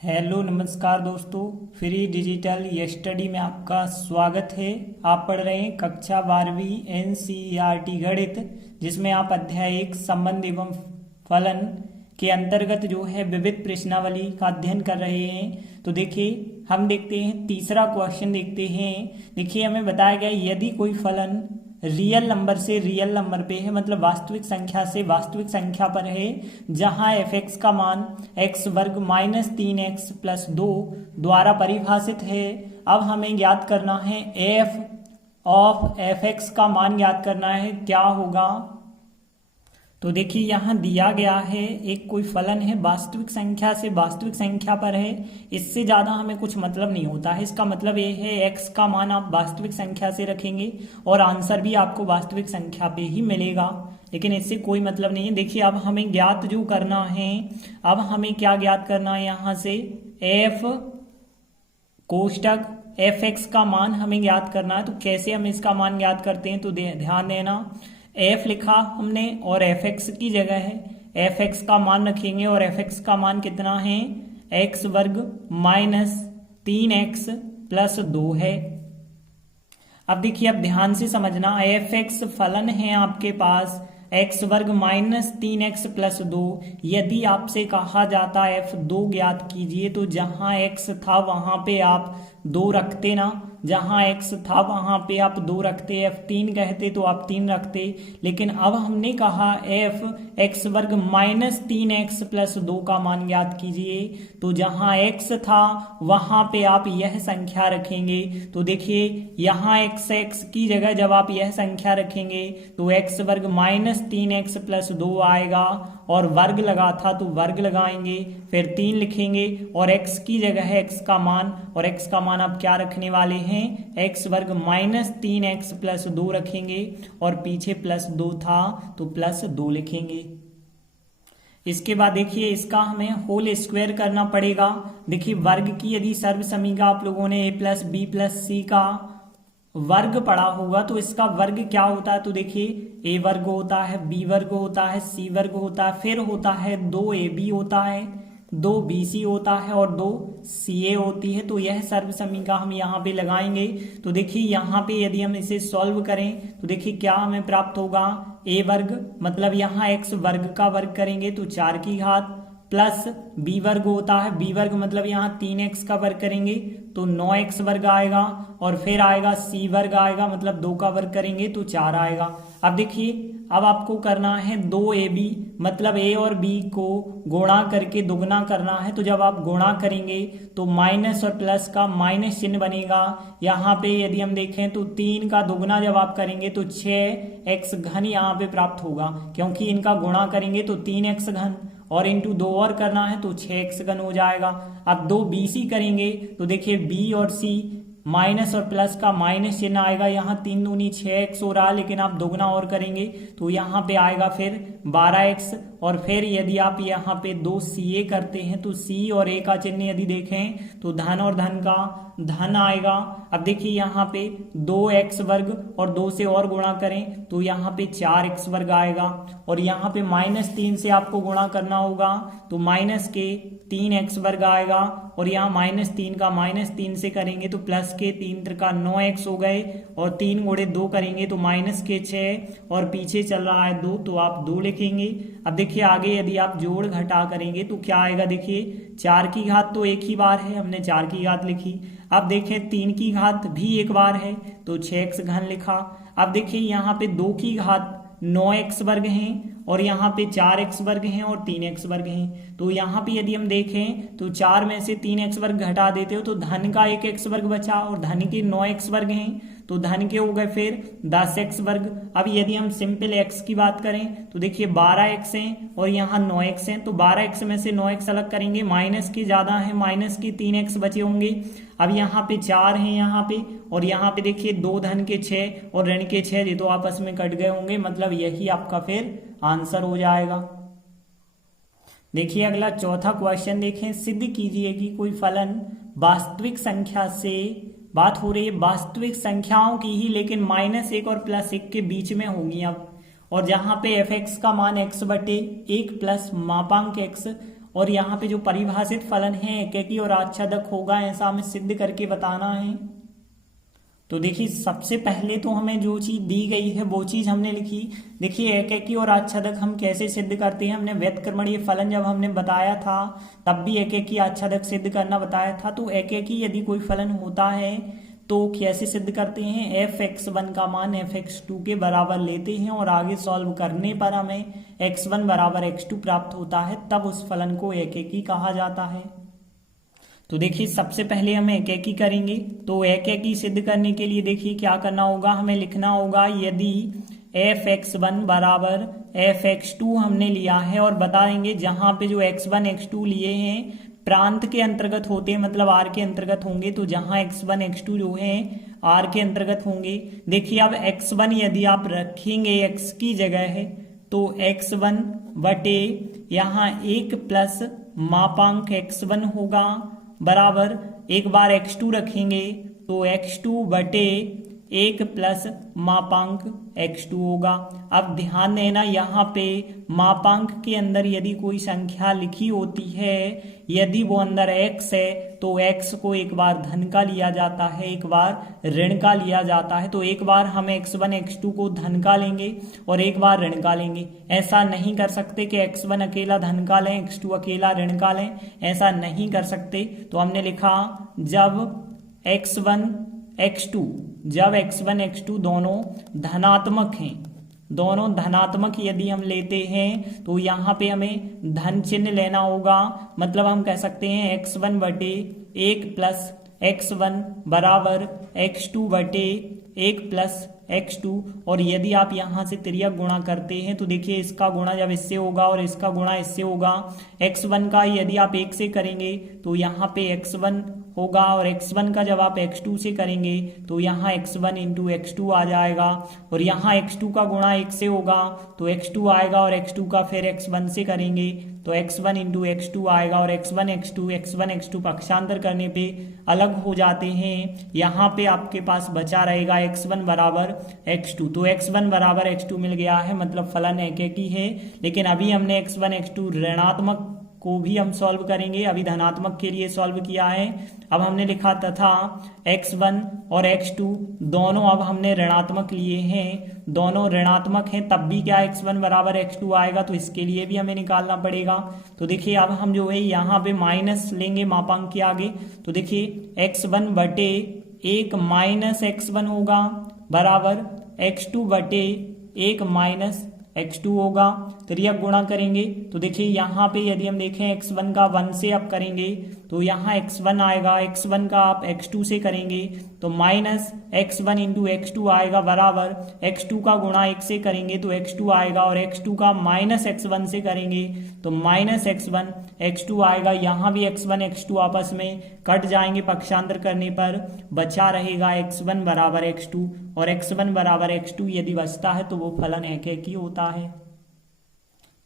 Hello नमस्कार दोस्तों, free digital study में आपका स्वागत है। आप पढ़ रहे हैं कक्षा 12वीं एनसीईआरटी गणित, जिसमें आप अध्याय 1 संबंध एवं फलन के अंतर्गत जो है विविध प्रश्नावली का अध्ययन कर रहे हैं। तो देखिए, हम देखते हैं तीसरा क्वेश्चन देखते हैं। देखिए, हमें बताया गया यदि कोई फलन रियल नंबर से रियल नंबर पे है, मतलब वास्तविक संख्या से वास्तविक संख्या पर है, जहां एफ एक्स का मान एक्स वर्ग माइनस 3x प्लस 2 द्वारा परिभाषित है। अब हमें ज्ञात करना है एफ ऑफ एफ एक्स का मान ज्ञात करना है, क्या होगा। तो देखिए, यहाँ दिया गया है एक कोई फलन है, वास्तविक संख्या से वास्तविक संख्या पर है। इससे ज़्यादा हमें कुछ मतलब नहीं होता है। इसका मतलब ये है एक्स का मान आप वास्तविक संख्या से रखेंगे और आंसर भी आपको वास्तविक संख्या पे ही मिलेगा, लेकिन इससे कोई मतलब नहीं है। देखिए, अब हमें ज्ञात जो करना है, अब हमें क्या ज्ञात करना है, यहाँ से एफ कोष्टक एफ एक्स का मान हमें ज्ञात करना है। तो कैसे हम इसका मान ज्ञात करते हैं, तो ध्यान देना, एफ लिखा हमने और एफ एक्स की जगह है एफ एक्स का मान रखेंगे, और एफ एक्स का मान कितना है, एक्स वर्ग माइनस 3x प्लस 2 है। अब देखिए, अब ध्यान से समझना, एफ एक्स फलन है आपके पास एक्स वर्ग माइनस 3x प्लस 2। यदि आपसे कहा जाता एफ 2 ज्ञात कीजिए, तो जहां x था वहां पे आप 2 रखते ना, जहां x था वहां पे आप 2 रखते, एफ 3 कहते तो आप 3 रखते। लेकिन अब हमने कहा एफ एक्स वर्ग माइनस 3x प्लस 2 का मान ज्ञात कीजिए, तो जहां x था वहां पे आप यह संख्या रखेंगे। तो देखिए, यहाँ x की जगह जब आप यह संख्या रखेंगे तो एक्स वर्ग माइनस 3x प्लस 2 आएगा, और वर्ग लगा था तो वर्ग लगाएंगे, फिर 3 लिखेंगे, और x की जगह है x का मान, और x का मान आप क्या रखने वाले हैं, एक्स वर्ग माइनस 3x प्लस 2 रखेंगे, और पीछे प्लस 2 था तो प्लस 2 लिखेंगे। इसके बाद देखिए, इसका हमें होल स्क्वायर करना पड़ेगा। देखिए, वर्ग की यदि सर्वसमीका आप लोगों ने a प्लस बी प्लस सी का वर्ग पढ़ा होगा, तो इसका वर्ग क्या होता है, तो देखिए a वर्ग होता है, b वर्ग होता है, c वर्ग होता है, फिर होता है 2ab होता है, 2bc होता है, और 2ca होती है। तो यह सर्वसमीका हम यहाँ पे लगाएंगे। तो देखिए, यहाँ पे यदि हम इसे सॉल्व करें तो देखिए क्या हमें प्राप्त होगा, a वर्ग मतलब यहाँ x वर्ग का वर्ग करेंगे तो 4 की घात, प्लस b वर्ग होता है, b वर्ग मतलब यहाँ 3x का वर्ग करेंगे तो 9x वर्ग आएगा, और फिर आएगा c वर्ग आएगा, मतलब 2 का वर्ग करेंगे तो 4 आएगा। अब देखिए, अब आपको करना है 2ab, मतलब a और b को गुणा करके दुगना करना है। तो जब आप गुणा करेंगे तो माइनस और प्लस का माइनस चिन्ह बनेगा। यहाँ पे यदि हम देखें तो 3 का दुगना जब आप करेंगे तो 6x घन यहाँ पे प्राप्त होगा, क्योंकि इनका गुणा करेंगे तो 3x घन, और इंटू 2 और करना है तो 6x घन हो जाएगा। अब 2bc करेंगे तो देखिए b और c माइनस और प्लस का माइनस चिन्ह आएगा, यहाँ 3 दूनी 6x हो रहा है, लेकिन आप दोगुना और करेंगे तो यहाँ पे आएगा फिर 12x, और फिर यदि आप यहाँ पे 2ca करते हैं तो c और a का चिन्ह यदि देखें तो धन और धन का धन आएगा। अब देखिए, यहाँ पे 2x वर्ग और 2 से और गुणा करें तो यहाँ पे 4x वर्ग आएगा, और यहाँ पे माइनस 3 से आपको गुणा करना होगा तो माइनस के 3x वर्ग आएगा, और यहाँ माइनस 3 का माइनस 3 से करेंगे तो प्लस के 3 त्रिका 9x हो गए, और 3 गुणे 2 करेंगे तो माइनस के 6, और पीछे चल रहा है 2 तो आप 2 लिखेंगे। अब देखिए, आगे यदि आप जोड़ घटा करेंगे तो क्या आएगा, देखिए 4 की घात तो एक ही बार है, हमने 4 की घात लिखी। अब देखें 3 की घात भी एक बार है तो 6x घन लिखा। अब देखिए, यहाँ पे 2 की घात 9x वर्ग हैं, और यहाँ पे 4x वर्ग हैं और 3x वर्ग हैं। तो यहाँ पे यदि हम देखें तो 4 में से 3x वर्ग घटा देते हो तो धन का 1x वर्ग बचा, और धन के 9x वर्ग हैं तो धन के हो गए फिर 10x वर्ग। अब यदि हम सिंपल x की बात करें तो देखिए 12x हैं और यहाँ 9x हैं, तो 12x में से 9x अलग करेंगे, माइनस के ज़्यादा है, माइनस के 3x बचे होंगे। अब यहाँ पे 4 हैं यहाँ पे, और यहाँ पे देखिए 2 धन के 6 और ऋण के 6, ये तो आपस में कट गए होंगे, मतलब यही आपका फिर आंसर हो जाएगा। देखिए, अगला चौथा क्वेश्चन देखें, सिद्ध कीजिए कि कोई फलन वास्तविक संख्या से, बात हो रही है वास्तविक संख्याओं की ही, लेकिन -1 और +1 के बीच में होगी अब, और जहां पे एफ एक्स का मान x बटे 1 प्लस मापांक x और यहाँ पे जो परिभाषित फलन है एकेकी और आच्छादक होगा, ऐसा हमें सिद्ध करके बताना है। तो देखिए सबसे पहले तो हमें जो चीज दी गई है वो चीज हमने लिखी। देखिए एकेकी और आच्छादक हम कैसे सिद्ध करते हैं, हमने व्युत्क्रमणीय फलन जब हमने बताया था तब भी एकेकी आच्छादक सिद्ध करना बताया था। तो एकेकी यदि कोई फलन होता है तो कैसे सिद्ध करते हैं, f(x1) का मान f(x2) के बराबर लेते हैं और आगे सॉल्व करने पर हमें x1 बराबर x2 प्राप्त होता है, तब उस फलन को एकेकी कहा जाता है। तो देखिए सबसे पहले हम एकेकी करेंगे। तो एकेकी सिद्ध करने के लिए देखिए क्या करना होगा, हमें लिखना होगा यदि f(x1) बराबर f(x2) हमने लिया है और बता देंगे जहां पे जो x1 x2 लिए हैं प्रांत के अंतर्गत होते हैं, मतलब r के अंतर्गत होंगे। तो जहां x1 x2 जो है r के अंतर्गत होंगे। देखिए अब x1 यदि आप रखेंगे x की जगह है तो x1 बटे यहाँ 1 प्लस मापांक x1 होगा बराबर, एक बार x2 रखेंगे तो x2 बटे 1 प्लस मापांक x2 होगा। अब ध्यान देना यहाँ पे मापांक के अंदर यदि कोई संख्या लिखी होती है, यदि वो अंदर x है तो x को एक बार धन का लिया जाता है, एक बार ऋण का लिया जाता है। तो एक बार हम x1 x2 को धन का लेंगे और एक बार ऋण का लेंगे। ऐसा नहीं कर सकते कि x1 अकेला धन का लें x2 अकेला ऋण का लें, ऐसा नहीं कर सकते। तो हमने लिखा जब x1 x2 दोनों धनात्मक हैं, दोनों धनात्मक यदि हम लेते हैं तो यहाँ पे हमें धन चिन्ह लेना होगा। मतलब हम कह सकते हैं x1 बटे 1 प्लस x1 बराबर x2 बटे 1 प्लस x2। और यदि आप यहाँ से तिर्यक गुणा करते हैं तो देखिए इसका गुणा जब इससे होगा और इसका गुणा इससे होगा, x1 का यदि आप 1 से करेंगे तो यहाँ पे x1 होगा और x1 का जब आप x2 से करेंगे तो यहाँ x1 इंटू x2 आ जाएगा और यहाँ x2 का गुणा 1 से होगा तो x2 आएगा और x2 का फिर x1 से करेंगे तो x1 इंटू x2 आएगा और x1 x2 पक्षांतर करने पे अलग हो जाते हैं। यहाँ पे आपके पास बचा रहेगा x1 बराबर x2। तो x1 बराबर x2 मिल गया है, मतलब फलन एकेकी है। लेकिन अभी हमने x1 x2 ऋणात्मक को भी हम सॉल्व करेंगे, अभी धनात्मक के लिए सॉल्व किया है। अब हमने लिखा तथा x1 और x2 दोनों अब हमने ऋणात्मक लिए हैं, दोनों ऋणात्मक हैं, तब भी क्या x1 बराबर x2 आएगा, तो इसके लिए भी हमें निकालना पड़ेगा। तो देखिए अब हम जो है यहाँ पे माइनस लेंगे मापांक के आगे। तो देखिए x1 बटे 1 माइनस x1 होगा बराबर x2 बटे 1 माइनस x2 होगा। तिर्यक गुणा करेंगे तो देखिए यहाँ पे यदि हम देखें x1 का 1 से आप करेंगे तो यहाँ x1 आएगा, x1 का आप x2 से करेंगे तो माइनस x1 इंटू x2 आएगा बराबर x2 का गुणा 1 से करेंगे तो x2 आएगा और x2 का माइनस x1 से करेंगे तो माइनस x1 x2 आएगा। यहाँ भी x1 x2 आपस में कट जाएंगे पक्षांतर करने पर, बचा रहेगा x1 बराबर x2 और x1 बराबर x2 यदि बचता है तो वो फलन एकेकी होता है।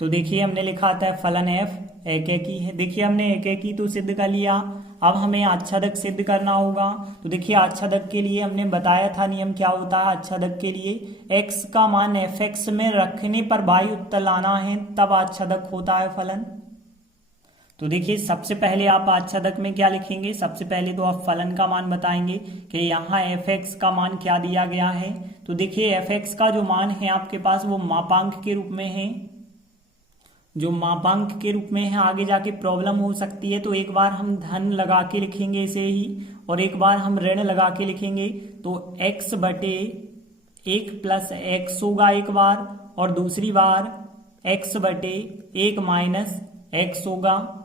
तो देखिए हमने लिखा था फलन f एकेकी है। देखिए हमने एकेकी तो सिद्ध कर लिया, अब हमें आच्छादक सिद्ध करना होगा। तो देखिए आच्छादक के लिए हमने बताया था नियम क्या होता है। आच्छादक के लिए x का मान f(x) में रखने पर y उत्तर लाना है, तब आच्छादक होता है फलन। तो देखिए सबसे पहले आप आच्छादक में क्या लिखेंगे, सबसे पहले तो आप फलन का मान बताएंगे कि यहाँ f(x) का मान क्या दिया गया है। तो देखिए f(x) का जो मान है आपके पास वो मापांक के रूप में है, जो मापांक के रूप में है। आगे जाके प्रॉब्लम हो सकती है तो एक बार हम धन लगा के लिखेंगे इसे ही और एक बार हम ऋण लगा के लिखेंगे। तो x बटे 1 प्लस x होगा एक बार और दूसरी बार x बटे 1 माइनस x होगा।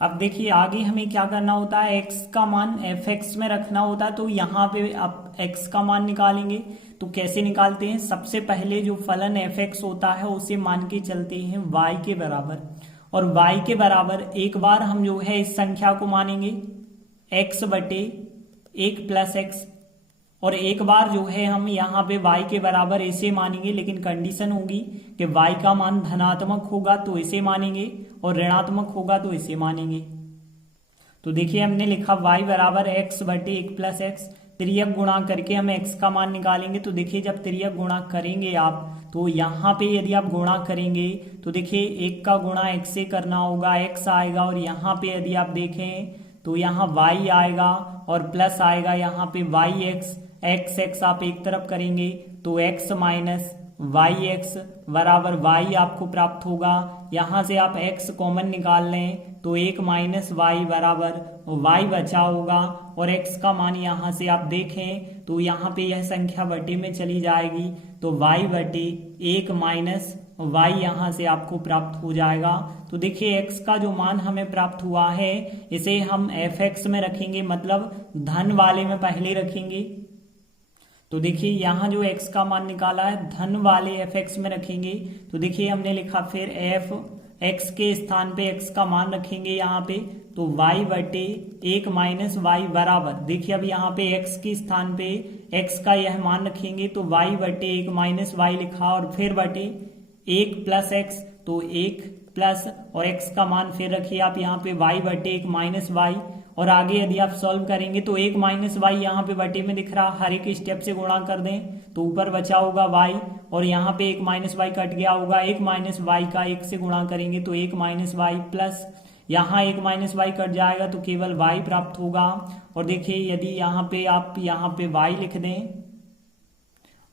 अब देखिए आगे हमें क्या करना होता है, x का मान f(x) में रखना होता है। तो यहाँ पे आप x का मान निकालेंगे। तो कैसे निकालते हैं, सबसे पहले जो फलन f(x) होता है उसे मान के चलते हैं y के बराबर और y के बराबर एक बार हम जो है इस संख्या को मानेंगे x बटे 1 प्लस x और एक बार जो है हम यहाँ पे y के बराबर इसे मानेंगे, लेकिन कंडीशन होगी कि y का मान धनात्मक होगा तो इसे मानेंगे और ऋणात्मक होगा तो इसे मानेंगे। तो देखिए हमने लिखा y बराबर x बटे 1 प्लस x, तिर्यक गुणा करके हम x का मान निकालेंगे। तो देखिए जब तिर्यक गुणा करेंगे आप तो यहाँ पे यदि आप गुणा करेंगे तो देखिए एक का गुणा x से करना होगा, x आएगा, और यहाँ पे यदि आप देखें तो यहाँ y आएगा और प्लस आएगा यहाँ पे x आप एक तरफ करेंगे तो x माइनस वाई एक्स बराबर y आपको प्राप्त होगा। यहाँ से आप x कॉमन निकाल लें तो 1 माइनस वाई बराबर y बचा होगा, और x का मान यहाँ से आप देखें तो यहाँ पे यह संख्या बटे में चली जाएगी तो y बटे 1 माइनस वाई यहाँ से आपको प्राप्त हो जाएगा। तो देखिए x का जो मान हमें प्राप्त हुआ है इसे हम fx में रखेंगे, मतलब धन वाले में पहले रखेंगे। तो देखिए यहाँ जो x का मान निकाला है धन वाले fx में रखेंगे। तो देखिए हमने लिखा फिर f x के स्थान पे x का मान रखेंगे यहाँ पे, तो y बटे 1 माइनस वाई बराबर, देखिए अब यहाँ पे x के स्थान पे x का यह मान रखेंगे तो y बटे 1 माइनस वाई लिखा, और फिर बटे 1 प्लस x, तो 1 प्लस और x का मान फिर रखिए आप यहाँ पे y बटे 1 माइनस वाई, और आगे यदि आप सॉल्व करेंगे तो 1 माइनस वाई यहाँ पे बटे में दिख रहा, हर एक स्टेप से गुणा कर दें तो ऊपर बचा होगा y, और यहाँ पे 1 माइनस वाई कट गया होगा, 1 माइनस वाई का 1 से गुणा करेंगे तो 1 माइनस वाई प्लस यहाँ 1 माइनस वाई कट जाएगा तो केवल y प्राप्त होगा। और देखिए यदि यहाँ पे आप यहाँ पे y लिख दें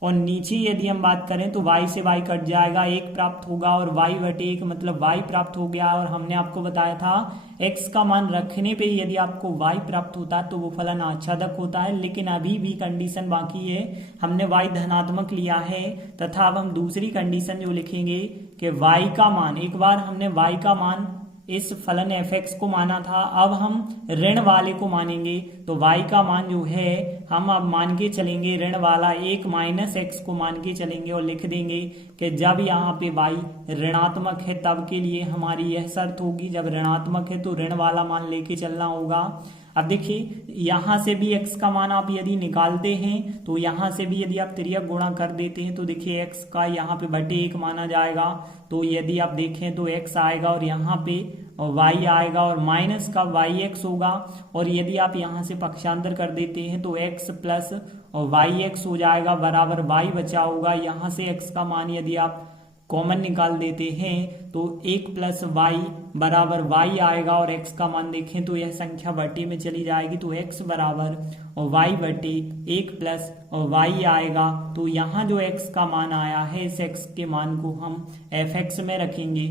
और नीचे यदि हम बात करें तो y से y कट जाएगा, 1 प्राप्त होगा, और y बटे 1 मतलब y प्राप्त हो गया। और हमने आपको बताया था x का मान रखने पे यदि आपको y प्राप्त होता है तो वो फलन आच्छादक होता है, लेकिन अभी भी कंडीशन बाकी है, हमने y धनात्मक लिया है, तथा अब हम दूसरी कंडीशन जो लिखेंगे कि y का मान, एक बार हमने y का मान इस फलन fx को माना था, अब हम ऋण वाले को मानेंगे, तो y का मान जो है हम अब मान के चलेंगे ऋण वाला 1 माइनस x को मान के चलेंगे, और लिख देंगे कि जब यहाँ पे y ऋणात्मक है तब के लिए हमारी यह शर्त होगी, जब ऋणात्मक है तो ऋण वाला मान लेके चलना होगा। अब देखिए यहाँ से भी x का मान आप यदि निकालते हैं तो यहाँ से भी यदि आप तिर्यक गुणा कर देते हैं तो देखिए x का यहाँ पे बटे 1 माना जाएगा, तो यदि आप देखें तो x आएगा और यहाँ पे y आएगा और माइनस का yx होगा, और यदि आप यहाँ से पक्षांतर कर देते हैं तो x प्लस yx हो जाएगा बराबर y बचा होगा। यहाँ से x का मान यदि आप कॉमन निकाल देते हैं तो 1 प्लस वाई बराबर y आएगा, और x का मान देखें तो यह संख्या बटे में चली जाएगी तो x बराबर और y बटे 1 प्लस y आएगा। तो यहाँ जो x का मान आया है इस x के मान को हम fx में रखेंगे।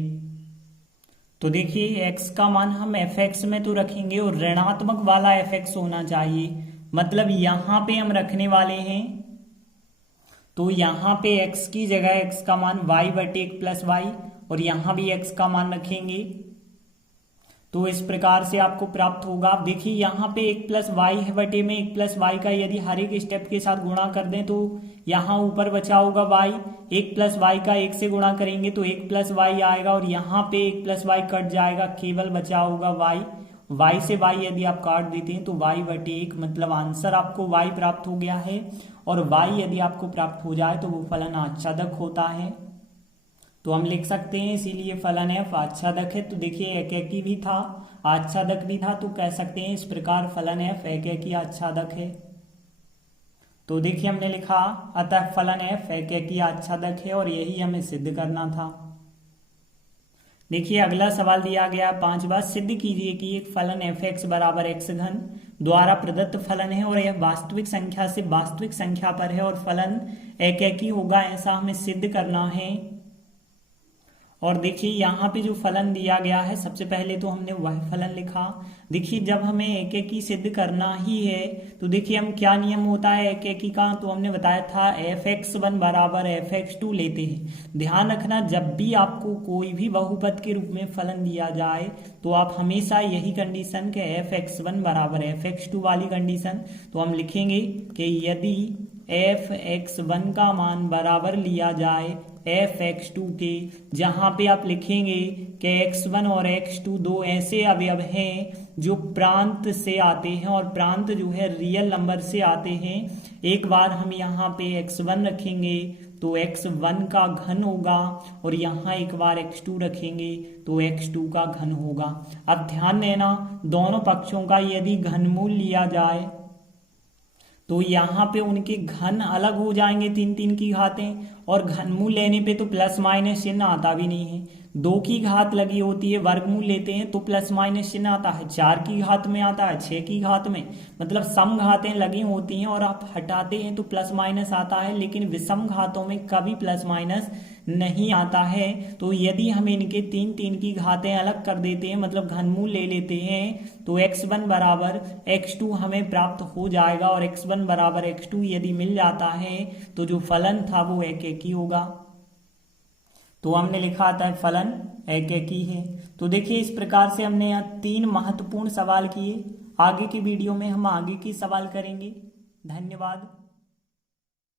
तो देखिए x का मान हम fx में तो रखेंगे और ऋणात्मक वाला fx होना चाहिए, मतलब यहाँ पे हम रखने वाले हैं तो यहाँ पे x की जगह x का मान y बटे 1 प्लस वाई, और यहाँ भी x का मान रखेंगे तो इस प्रकार से आपको प्राप्त होगा। देखिए यहाँ पे 1 प्लस वाई है बटे में 1 प्लस वाई का यदि हर एक स्टेप के साथ गुणा कर दें तो यहाँ ऊपर बचा होगा y, 1 प्लस वाई का 1 से गुणा करेंगे तो 1 प्लस वाई आएगा, और यहाँ पे 1 प्लस वाई कट जाएगा, केवल बचा होगा y से y यदि आप काट देते हैं तो y बटे 1 मतलब आंसर आपको y प्राप्त हो गया है। और y यदि आपको प्राप्त हो जाए तो वो फलन आच्छादक होता है, तो हम लिख सकते हैं इसीलिए फलन f आच्छादक है। तो देखिए एकैकी भी था आच्छादक भी था, तो कह सकते हैं इस प्रकार फलन f एकैकी आच्छादक है। तो देखिए हमने लिखा अतः फलन f एकैकी आच्छादक है, और यही हमें सिद्ध करना था। देखिए अगला सवाल दिया गया 5वां, सिद्ध कीजिए कि एक फलन fx बराबर x घन द्वारा प्रदत्त फलन है और यह वास्तविक संख्या से वास्तविक संख्या पर है और फलन एकैकी होगा, ऐसा हमें सिद्ध करना है। और देखिए यहाँ पे जो फलन दिया गया है सबसे पहले तो हमने वह फलन लिखा। देखिए जब हमें एकैकी सिद्ध करना ही है तो देखिए हम क्या नियम होता है एकैकी का, तो हमने बताया था fx1 बराबर fx2 लेते हैं। ध्यान रखना जब भी आपको कोई भी बहुपद के रूप में फलन दिया जाए तो आप हमेशा यही कंडीशन के fx1 बराबर fx2 वाली कंडीशन, तो हम लिखेंगे कि यदि fx1 का मान बराबर लिया जाए fx2 के, जहां पे आप लिखेंगे कि x1 और x2 दो ऐसे अवयव हैं जो प्रांत से आते हैं और प्रांत जो है रियल नंबर से आते हैं। एक बार हम यहाँ पे x1 रखेंगे तो x1 का घन होगा, और यहाँ एक बार x2 रखेंगे तो x2 का घन होगा। अब ध्यान देना दोनों पक्षों का यदि घनमूल लिया जाए तो यहाँ पे उनके घन अलग हो जाएंगे 3 3 की घातें, और घनमूल लेने पे तो प्लस माइनस चिन्ह आता भी नहीं है। 2 की घात लगी होती है, वर्गमूल लेते हैं तो प्लस माइनस चिन्ह आता है। 4 की घात में आता है, 6 की घात में, मतलब सम घातें लगी होती हैं और आप हटाते हैं तो प्लस माइनस आता है, लेकिन विषम घातों में कभी प्लस माइनस नहीं आता है। तो यदि हम इनके 3 की घातें अलग कर देते हैं, मतलब घनमूल ले लेते हैं, तो x1 बराबर x2 हमें प्राप्त हो जाएगा। और x1 बराबर x2 यदि मिल जाता है तो जो फलन था वो एक एक ही होगा। तो हमने लिखा था फलन एक एक ही है। तो देखिए इस प्रकार से हमने यहाँ 3 महत्वपूर्ण सवाल किए। आगे की वीडियो में हम आगे की सवाल करेंगे। धन्यवाद।